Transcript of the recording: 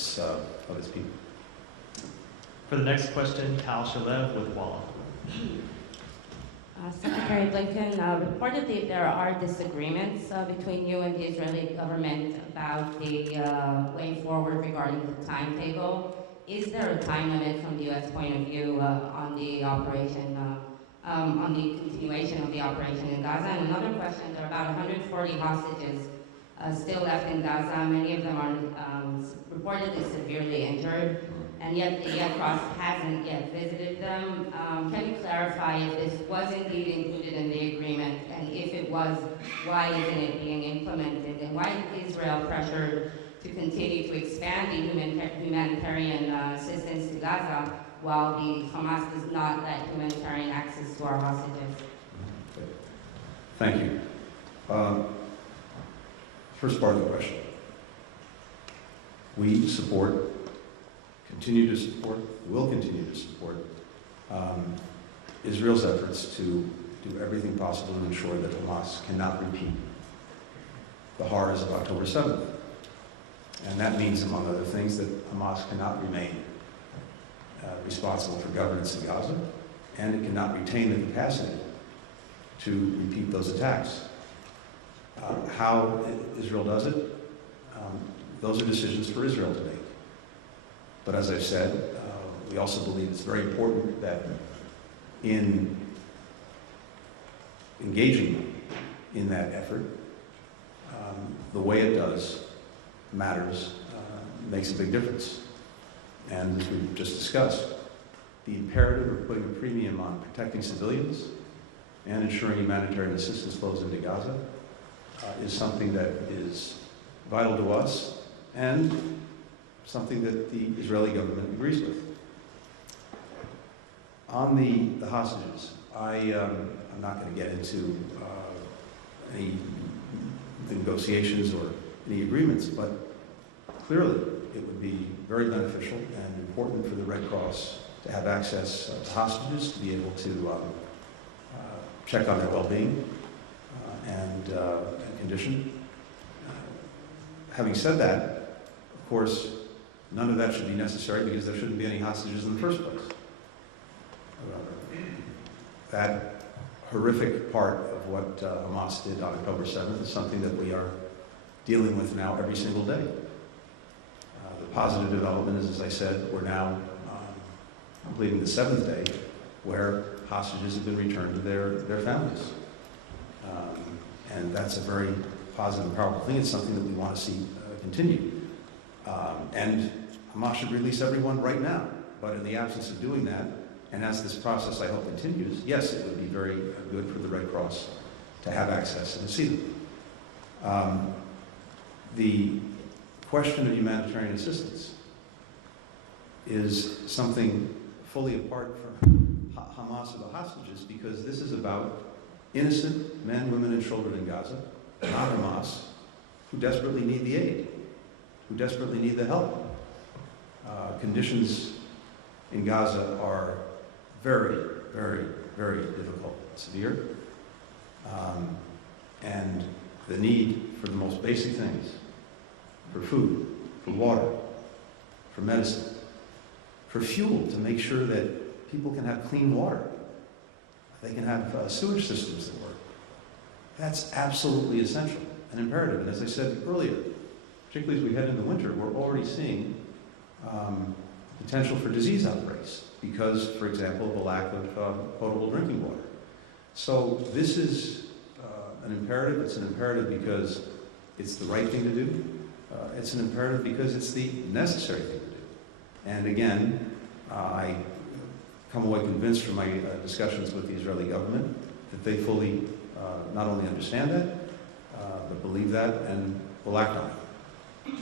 its people. For the next question, Tal Shalev with Walla. Secretary Blinken, reportedly there are disagreements between you and the Israeli government about the way forward regarding the timetable. Is there a time limit from the U.S. point of view on the operation, on the continuation of the operation in Gaza? And another question, there are about 140 hostages still left in Gaza. Many of them are reportedly severely injured, and yet the Red Cross hasn't yet visited them. Can you clarify if this was indeed included in the agreement, and if it was, why isn't it being implemented, and why is Israel pressured to continue to expand the humanitarian assistance to Gaza while the Hamas does not let humanitarian access to our hostages? Thank you. First part of the question. We support, continue to support, will continue to support Israel's efforts to do everything possible to ensure that Hamas cannot repeat the horrors of October 7th. And that means, among other things, that Hamas cannot remain responsible for governance in Gaza, and it cannot retain the capacity to repeat those attacks. How Israel does it, those are decisions for Israel to make. But as I've said, we also believe it's very important that in engaging in that effort, the way it does matters, makes a big difference. And as we've just discussed, the imperative of putting a premium on protecting civilians and ensuring humanitarian assistance flows into Gaza is something that is vital to us and something that the Israeli government agrees with. On the hostages, I'm not going to get into any negotiations or any agreements, but clearly it would be very beneficial and important for the Red Cross to have access to hostages, to be able to check on their well-being and condition. Having said that, of course, none of that should be necessary because there shouldn't be any hostages in the first place. That horrific part of what Hamas did on October 7th is something that we are dealing with now every single day. The positive development is, as I said, we're now completing the 7th day where hostages have been returned to their families. And that's a very positive and powerful thing. It's something that we want to see continue. And Hamas should release everyone right now. But in the absence of doing that, and as this process, I hope, continues, yes, it would be very good for the Red Cross to have access and to see them. The question of humanitarian assistance is something fully apart from Hamas or the hostages, because this is about innocent men, women, and children in Gaza, not Hamas, who desperately need the aid, who desperately need the help. Conditions in Gaza are very, very, very difficult, severe, and the need for the most basic things, for food, for water, for medicine, for fuel to make sure that people can have clean water, they can have sewage systems that work. That's absolutely essential and imperative. And as I said earlier, particularly as we head into winter, we're already seeing potential for disease outbreaks because, for example, of the lack of potable drinking water. So this is an imperative. It's an imperative because it's the right thing to do. It's an imperative because it's the necessary thing to do. And again, I come away convinced from my discussions with the Israeli government that they fully not only understand that, but believe that and will act on it.